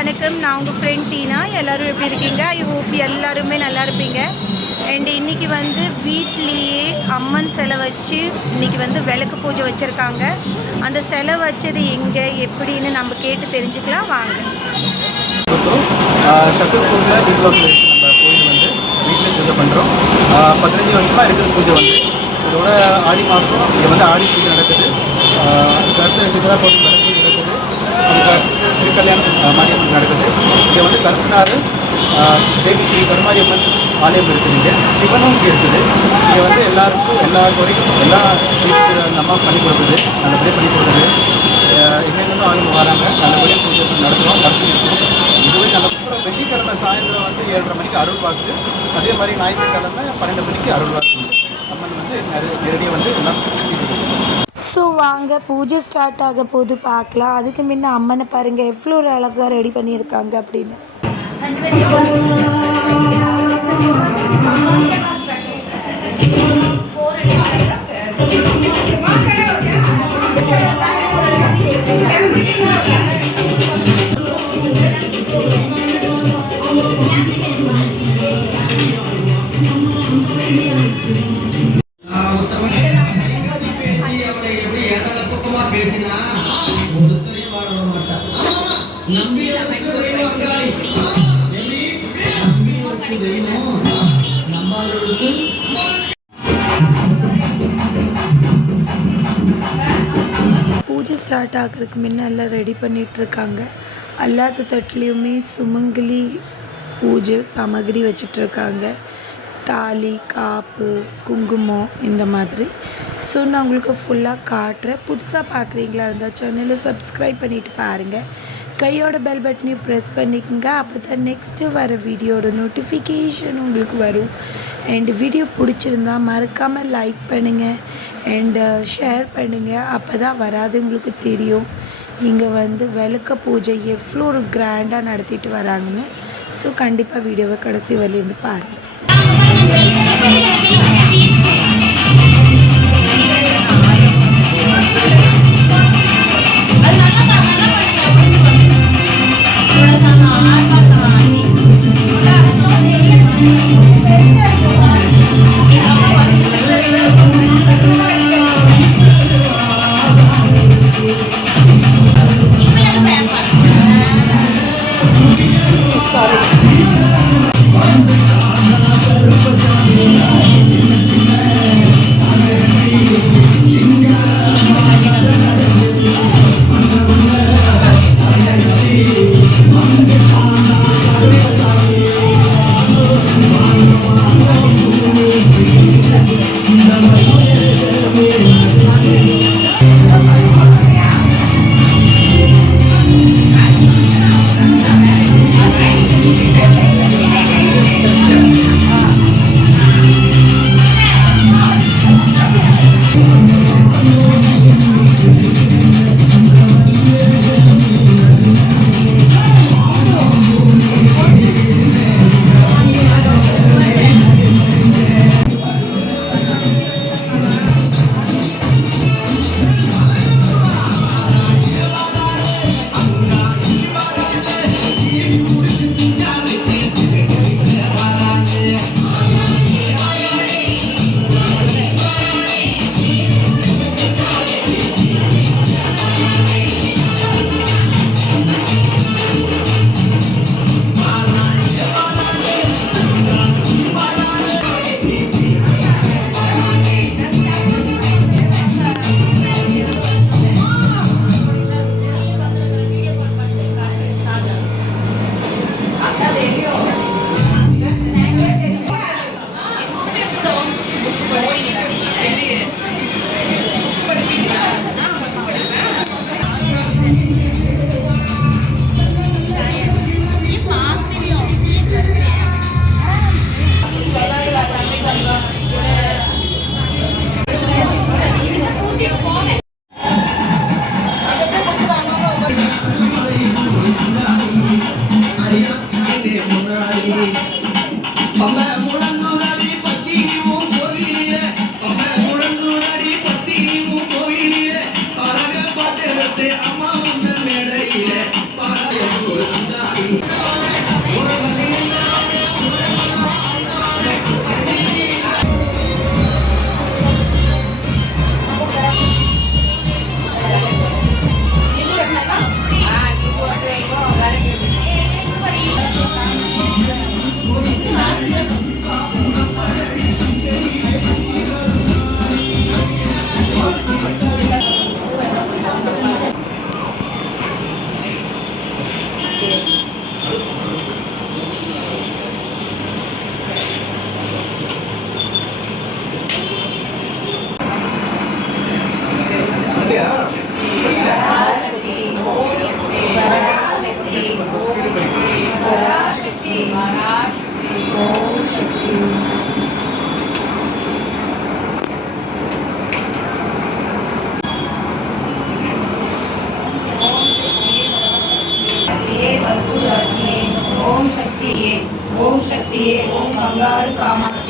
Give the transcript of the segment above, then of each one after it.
வணக்கம், நான் உங்கள் ஃப்ரெண்ட் டீனா. எல்லோரும் எப்படி இருக்கீங்க? ஐ ஹோப் எல்லாருமே நல்லா இருப்பீங்க. அண்ட் இன்றைக்கி வீட்லேயே அம்மன் சிலை வச்சு இன்றைக்கி விளக்கு பூஜை வச்சுருக்காங்க. அந்த சிலை வச்சது எங்கே எப்படின்னு நம்ம கேட்டு தெரிஞ்சுக்கலாம் வாங்க. சத்துருப்பூரில் வீட்டில் நம்ம கோயில் வீட்டில் பூஜை பண்ணுறோம். 15 வருஷமாக இருக்கிற பூஜை இதோட ஆடி மாதம் இங்கே ஆடி பூஜை நடக்குது. அதுக்கடுத்து சித்ரா கோவில் விளக்கு நடக்குது. அதுக்கடுத்து திருக்கல்யாணம் மாரியம்மன் நடக்குது. இங்கே கருப்பனாறு தேவி ஸ்ரீ கருமாரியம்மன் ஆலயம் இருக்குது. இங்கே சிவனும் இங்கே இருக்குது. இங்கே எல்லாருக்கும் எல்லா குறைக்கும் எல்லா அந்த அம்மா பண்ணி கொடுக்குது, நல்லபடியாக பண்ணி கொடுக்குது. எங்கெங்கேருந்தும் ஆளுங்க வராங்க, நல்லபடியாக பூஜை நடத்துகிறோம், நடத்திருக்கோம். இதுவே நல்ல வெள்ளிக்கிழமை சாயந்தரம் 7:30 மணிக்கு அருள் வாக்கு. அதே மாதிரி ஞாயிற்றுக்கிழமை 12 மணிக்கு அருள் வாக்கு. அம்மன் நேரடியாக எல்லாம். ஸோ வாங்க பூஜை ஸ்டார்ட் ஆக போது பார்க்கலாம். அதுக்கு முன்ன அம்மனை பாருங்கள் எவ்வளோ ஒரு அழகாக ரெடி பண்ணியிருக்காங்க அப்படின்னு. பூஜை ஸ்டார்ட் ஆகிறதுக்கு முன்ன எல்லாம் ரெடி பண்ணிகிட்ருக்காங்க. எல்லாத்த தட்டுலேயுமே சுமங்கலி பூஜை சாமகிரி வச்சிட்ருக்காங்க. தாலி, காப்பு, குங்குமம் இந்த மாதிரி. ஸோ நான் உங்களுக்கு ஃபுல்லாக காட்டுறேன். புதுசாக பார்க்குறீங்களா இருந்தால் சேனலை சப்ஸ்கிரைப் பண்ணிவிட்டு பாருங்கள். கையோட பெல் பட்டனையும் ப்ரெஸ் பண்ணிக்கோங்க. அப்போ தான் நெக்ஸ்ட்டு வர வீடியோட நோட்டிஃபிகேஷன் உங்களுக்கு வரும். அண்ட் வீடியோ பிடிச்சிருந்தா மறக்காமல் லைக் பண்ணுங்கள் அண்டு ஷேர் பண்ணுங்கள். அப்போ தான் வராது உங்களுக்கு தெரியும் இங்கே விளக்கு பூஜை எவ்வளோ ஒரு கிராண்டாக நடத்திட்டு வராங்கன்னு. ஸோ கண்டிப்பாக வீடியோவை கடைசி வரையிருந்து பாருங்கள்.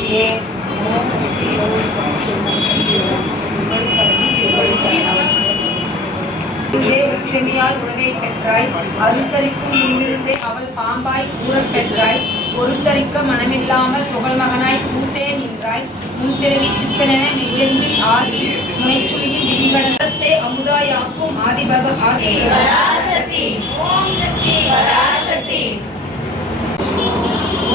சக்தியே ஓம் சக்தி ஓம் சக்தியால் உணவை பெற்றாய் அருந்தரிக்கும் முன்னிருந்தே அவள் பாம்பாய் கூறப் பெற்றாய் பொருந்தரிக்க மனமில்லாமல் புகழ் மகனாய் கூத்தே நின்றாய் முன்பிறவி சித்தனென உயர்ந்து ஆதி முனைச்சுழியில் விதிகடத்தை அமுதாயாக்கும் ஆதிபக ஆதி பராசக்தி ஓம் சக்தி பராசக்தி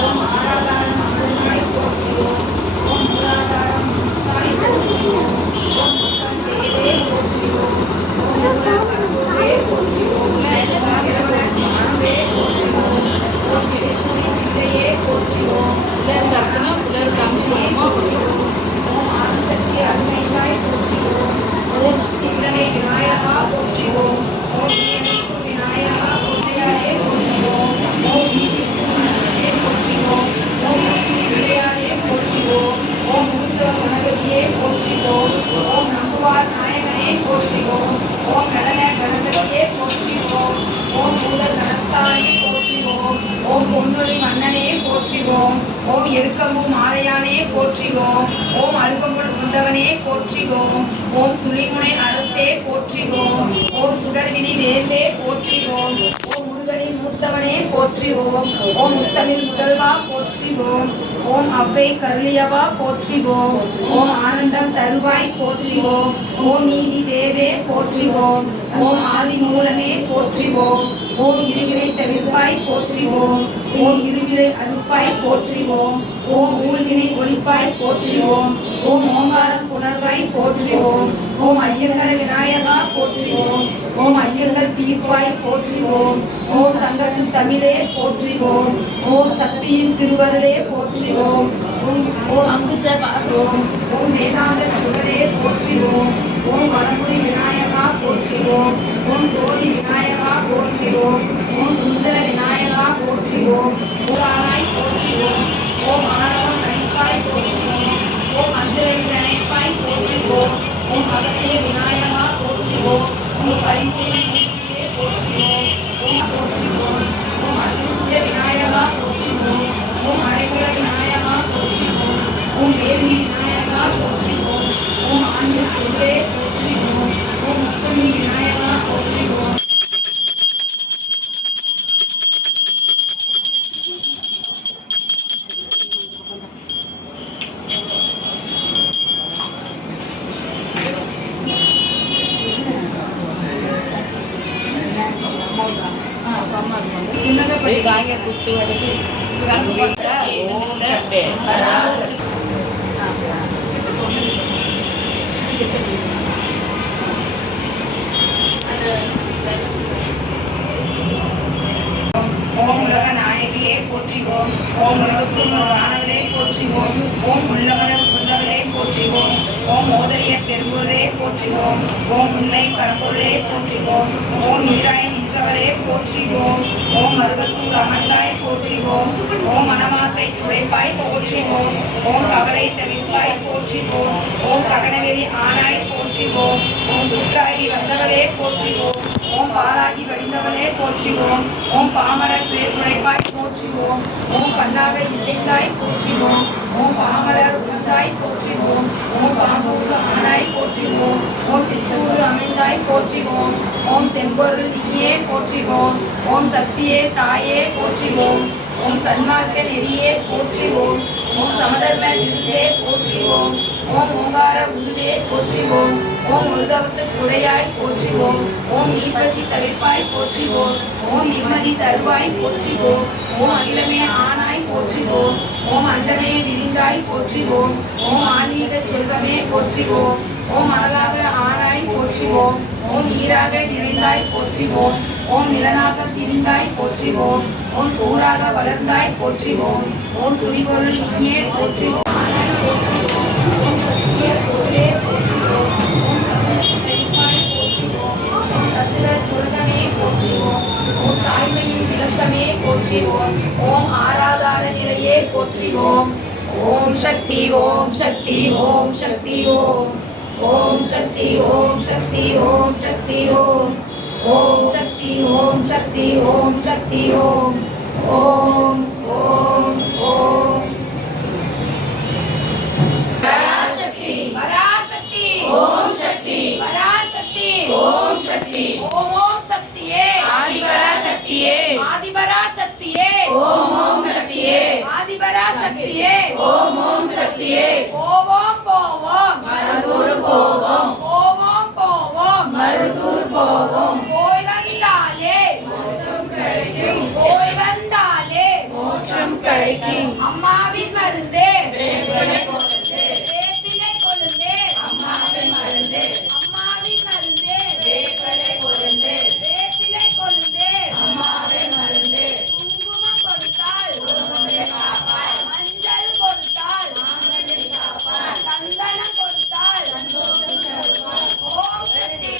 ஓம் ஆராதனம் அருளாய் போற்றுவோம் ஓம் மூலாதாரம் சுத்தாய் போற்றுவோம் ஓம் முத்தம் தேவே போற்றுவோம் ஓம் மூலாதாரமே போற்றுவோம் மனமே போற்றுவோம் ஓம் சிறுசுரி பிள்ளையே போற்றுவோம் அர்ச்சனா புலர் காமிச்சுவோமா ஓம் ஆதிசக்தி அருமையாய் போற்றுவோம் ஓம் திங்களே விநாயகா போற்றுவோம் ஓம் நீயனைக்கும் விநாயகா பொன்னையாரே போற்றுவோம் ஓம் நீதிக்கும் மனசே போற்றுவோம் ஓம் லட்சுமி பிள்ளையாரே போற்றுவோம் ஓம் மூத்த கணபதியே போற்றுவோம் ஓம் நம்புவார் நாயகனே போற்றுவோம் ஓம் நடன கணபதியே போற்றுவோம் ஓம் பூத கணத்தானே போற்றுவோம் ஓம் பொன்னொழி மன்னனே போற்றுவோம் ஓம் எருக்கமும் மாலையானே போற்றுவோம் ஓம் அருகமுள் உந்தவனே போற்றுவோம் ஓம் சுழிமுனை அரசே போற்றுவோம் ஓம் சுடர்விழி வேந்தே போற்றுவோம் ஓம் முருகனின் மூத்தவனே போற்றுவோம் ஓம் முத்தமிழ் முதல்வா போற்றுவோம் ஓம் அவ்வை கருளியவா போற்றுவோம் ஓம் ஆனந்தம் தருவாய் போற்றுவோம் ஓம் நீதி தேவே போற்றுவோம் ஓம் ஆதி மூலமே போற்றுவோம் ஓம் இருவினை தவிர்ப்பாய் போற்றுவோம் ஓம் இருவினை அறுப்பாய் போற்றுவோம் ஓம் ஊழ்வினை ஒழிப்பாய் போற்றுவோம் ஓம் ஓங்காரம் புணர்வாய் போற்றுவோம் ஓம் ஐயங்கர விநாயகா போற்றுவோம் ஓம் ஐயங்கள் தீர்ப்பாய் போற்றுவோம் ஓம் சங்கத்தின் தமிழே போற்றுவோம் ஓம் சக்தியின் திருவருளே போற்றுவோம் ஓம் அங்குச வாசோம் ஓம் வேதாந்த சுடரே போற்றுவோம் ஓம் வடமுறை விநாயகா போற்றுவோம் ஓம் சோதி விநாயகா போற்றுவோம் ஓம் சுந்தர விநாயகா போற்றுவோம் ஓராய் போற்றுவோம் ஓம் ஆணவம் நைப்பாய் போற்றுவோம் ஓம் அஞ்சலை நினைப்பாய் போற்றுவோம் ஓம் அகத்திய விநாயகா போற்றுவோம் ஓம் பரிபூர்ணே போற்றுவோம் ஓம் போற்றுவோம் ஓம் அச்சுத்திய விநாயகா போற்றுவோம் ஓம் அடைகுல விநாயகா போற்றுவோம் ஓம் வேதி விநாயகா போற்றுவோம் ஓம் ஆண்டு அன்பே போற்றுவோம் ஓம் முத்தமி விநாயகா போற்றுவோம் చిన్నగా పడి బాగా గుర్తు పడేది ఓం శక్తి పరాశక్తి ஓம் உலக நாயகியே போற்றுவோம் ஓம் உலகத்துக்கு வானவரே போற்றுவோம் ஓம் உள்ளவளர் புந்தவரே போற்றுவோம் ஓம் மோதரிய பெரும்பொருளே போற்றுவோம் ஓம் உண்மை பரம்பொருளே போற்றுவோம் ஓம் நீராய் நின்றவரே போற்றுவோம் ஓம் மருவத்தூர் அமர்ந்தாய் போற்றுவோம் ஓம் மனமாசை துடைப்பாய் போற்றுவோம் ஓம் கவலை தவிர்ப்பாய் போற்றுவோம் ஓம் ககனவெளி ஆனாய் போற்றுவோம் ஓம் புற்றாகி வந்தவளே போற்றுவோம் ஓம் பாலாகி வடிந்தவளே போற்றுவோம் ஓம் பாமரர் துயர் துடைப்பாய் போற்றுவோம் ஓம் பன்னாக இசைந்தாய் போற்றுவோம் ஓம் பாமலர் உணர்ந்தாய் போற்றுவோம் ஓம் பாம்பூரு ஆனாய் போற்றுவோம் ஓம் சித்தூரு அமைந்தாய் போற்றுவோம் ஓம் செம்பொருள் நீயே போற்றுவோம் ஓம் சக்தியே தாயே போற்றுவோம் ஓம் சன்மார்க்க நெறியே போற்றுவோம் ஓம் சமதர்ம விருந்தே போற்றுவோம் ஓம் ஓங்கார உருவே போற்றுவோம் ஓம் உருதவத்து குடையாய் போற்றுவோம் ஓம் நீர்பசி தவிர்ப்பாய் போற்றுவோம் ஓம் நிம்மதி தருவாய் போற்றுவோம் ஓம் அகிலமே ஆனாய் போற்றுவோம் ஓம் அண்டமே விரிந்தாய் போற்றுவோம் ஓம் ஆன்மீக செல்வமே போற்றுவோம் ஓம் அனலாக ஆனாய் போற்றுவோம் ஓம் நீராக நிறைந்தாய் போற்றுவோம் ஓம் நிலனாக திரிந்தாய் போற்றுவோம் ஓம் தூராக வளர்ந்தாய் போற்றுவோம் ஓம் துணிபொருள் நீயே போற்றுவோம் ஓம் சத்திய பொருளே போற்றுவோம் ஓம் சத்தியமாய் போற்றுவோம் ஓம் தத்துவ சுரகமே போற்றுவோம் ஓம் தாய்மையின் விளக்கமே போற்றுவோம் ஓம் ஆராதார நிலையே போற்றுவோம் ஓம் சக்தி ஓம் சக்தி ஓம் சக்தி ஓம் ஓம் சக்தி ஓம் சக்தி ஓம் சக்தி ஓம் ஓம் சக்தி ஓம் சக்தி ஓம் சக்தி ஓம் ஓம் ஓம் ஓம் ஓம் ஓம் சக்தியே ஆதிபரா சக்தியே ஆதிபரா சக்தியே ஓம் ஓம் சக்தியே ஆதிபரா சக்தியே ஓம் ஓம் சக்தியே போவோம் போவோம் மருதூர் போவோம் போவோம் போவோம் மருதூர் போவோம் போய் வந்தாலே மோட்சம் கிடைக்கும் போய் வந்தாலே மோட்சம் கிடைக்கும் அம்மாவின் மருந்தே வேப்பிலை கொழுந்தே அம்மாவின் மருந்தே அம்மாவின் மருந்தே வேப்பிலை கொழுந்தே வேப்பிலை கொழுந்தே அம்மாவின் மருந்தே குங்குமம் கொடுத்தால் மஞ்சள் கொடுத்தால் சந்தனம் கொடுத்தால் ஓம் சக்தி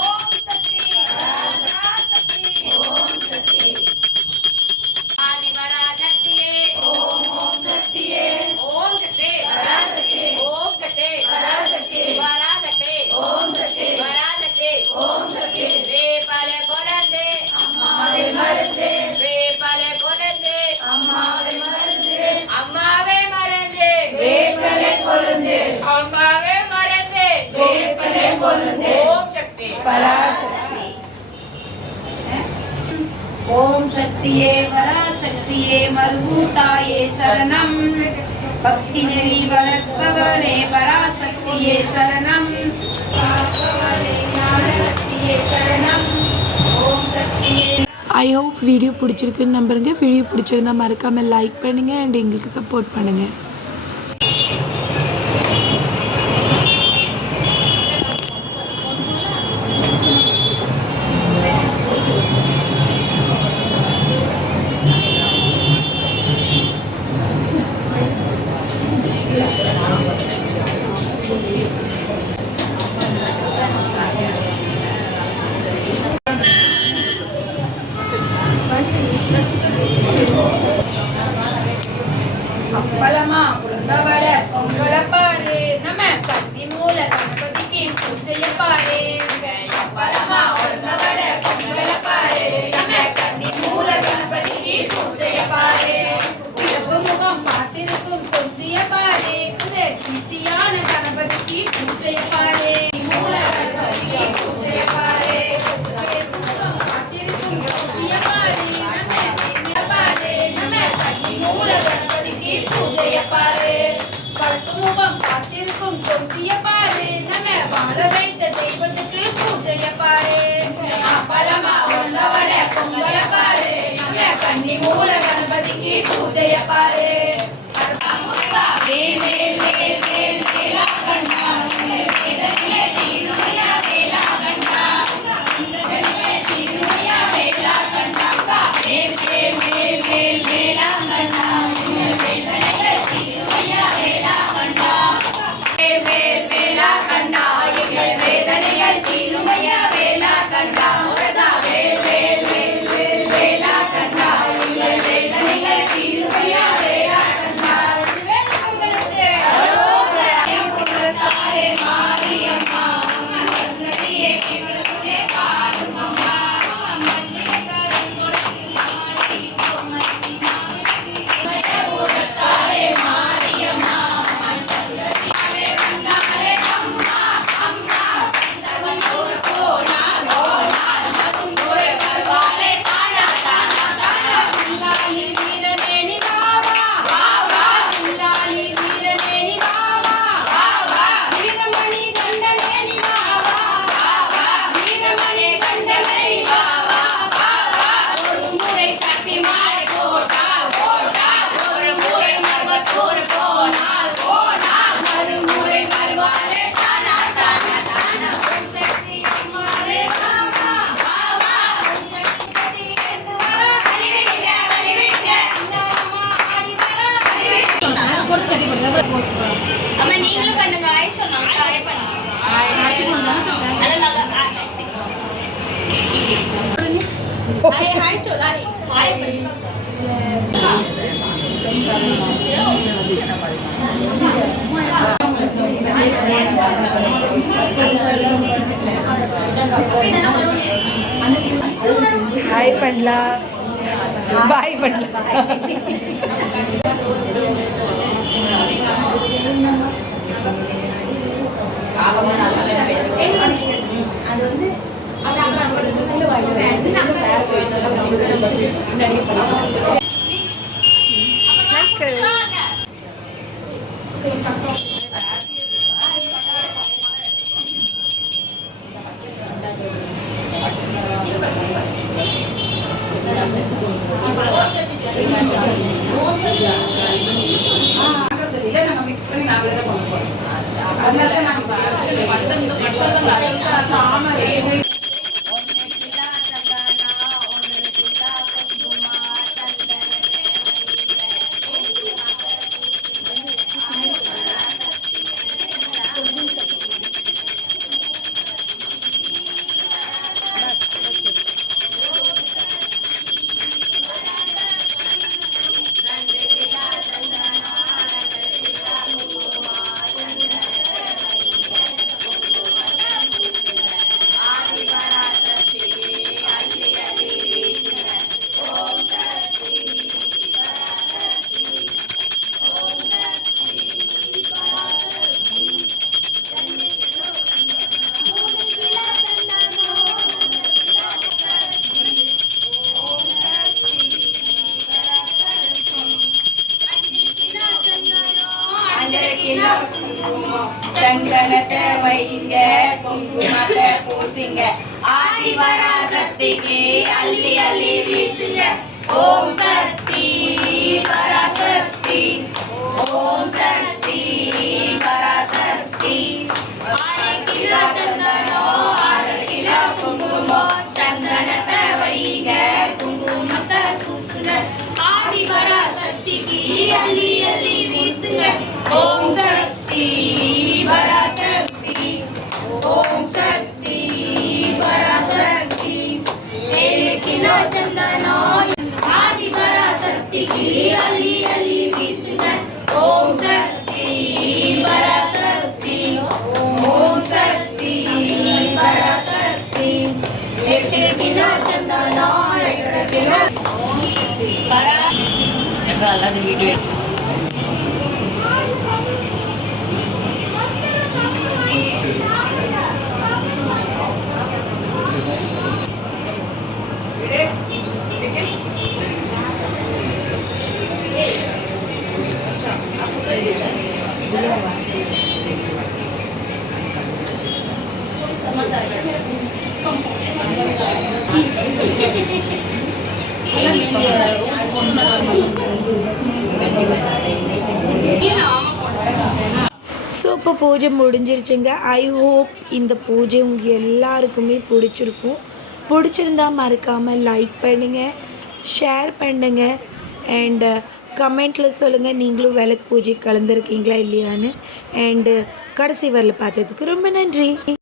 ஓம் சக்தி பராசக்தி ஓம் சக்தி ஆதிபராசக்தியே ஓம் ஓம் சக்தியே ஓம் சக்தி பராசக்தி ஓம் சக்தி பராசக்தி பராசக்தி ஓம் சக்தி பராசக்தி ஓம் சக்தி வேப்பலை கொழுந்தே அம்மாவே மருந்தே வேப்பலை கொழுந்தே அம்மாவே மருந்தே அம்மாவே மருந்தே வேப்பலை கொழுந்தே அம்மாவே மருந்தே வேப்பலை கொழுந்தே ஓம் சக்தி பராசக்தி ஓம் சக்தியே பராசக்தியே மருகூட்டாயே சரணம் பக்தி நெறி வளர்ப்பவளே பராசக்தியே சரணம் ஞானசக்தியே சரணம் ஓம் சக்தியே. ஐ ஹோப் வீடியோ பிடிச்சிருக்குன்னு நம்புறேங்க. வீடியோ பிடிச்சிருந்தா மறக்காமல் லைக் பண்ணுங்கள் அண்ட் எங்களுக்கு சப்போர்ட் பண்ணுங்கள். அப்பளமா உளுந்தவட பொங்கல பாரு நம்ம கன்னி மூல கணபதிக்கு பூஜைய பாரு அப்பளமா உளுந்தவட பொங்கல பாரு நம்ம கன்னி மூல கணபதிக்கு பூஜைய பாரு கிழக்கு முகம் பார்த்திருக்கும் தொந்திய பாரு கீர்த்தியான கணபதிக்கு பூஜைய பாரு மூல கணபதிக்கு பூஜைய பாரு பார்த்திருக்கும் தொந்திய பாரு நம்ம கன்னி மூல கணபதிக்கு பூஜைய பாரு பட்டு முகம் பார்த்திருக்கும் தொந்திய பாரு நம்ம வாழ வைத்த தெய்வத்துக்கு பூஜைய பாரு அப்பளமா உளுந்தவட பொங்கல பாரு நம்ம கன்னி மூல கணபதிக்கு பூஜைய பாரு வேல் வேல் வேல் வேல் வேலா கண்ணா வேதத்திலே தீனுமையா வேலா கண்ணா வேதத்திலே தீனுமையா வேலா கண்ணா வேல் வேல் வேல் வேல் வேலா கண்ணா வேதத்திலே தீனுமையா வேலா கண்ணா வேல் வேல் வேலா கண்ணா எங்கள் வேதனைகள் தீனுமையா வேலா கண்ணா வேல் வேல் வேல் வேல் வேலா கண்ணா எங்கள் வேதனைகள் தீனுமையா வேலா கண்ணா அம்மா நீங்களும் பண்ணுங்க ஆய் சொன்னாங்க ஆய் பண்ணுங்க ஆய் ஆய் சொல் ஆய் ஆய் பண்ணுங்க ஹாய் பண்ணலாம் பாய் பண்ணலாம் அது வந்து சந்தனத்தை வைங்க குங்குமத்தை பூசிங்க ஆதிபராசக்திக்கு அள்ளி அள்ளி வீசுங்க ஓம் சக்தி பராசக்தி ஓம் சக்தி பராசக்தி 1 கிலோ சந்தனம் 1/2 கிலோ குங்குமம் சந்தனத்தை வைங்க குங்குமத்தை பூசுங்க ஆதிபராசக்திக்கு அள்ளி அள்ளி வீசுங்க ஓம் சக்தி பராசக்தி ஓம் சக்தி பராசக்தி 1 கிலோ சந்தனம் ஆதிபராசக்திக்கு அள்ளி அள்ளி வீசுங்க ஓம் சக்தி பராசக்தி ஓம் சக்தி பராசக்தி 8 கிலோ சந்தனம் 8 கிலோ ஓம் சக்தி பரா எல்லாரும் வீடியோ ஸோ இப்போ பூஜை முடிஞ்சிருச்சுங்க. ஐ ஹோப் இந்த பூஜை உங்கள் எல்லாருக்குமே பிடிச்சிருக்கும். பிடிச்சிருந்தா மறக்காமல் லைக் பண்ணுங்கள், ஷேர் பண்ணுங்கள் அண்டு கமெண்ட்டில் சொல்லுங்கள் நீங்களும் விளக்கு பூஜை கலந்துருக்கீங்களா இல்லையான்னு. அண்டு கடைசி வரல பார்த்ததுக்கு ரொம்ப நன்றி.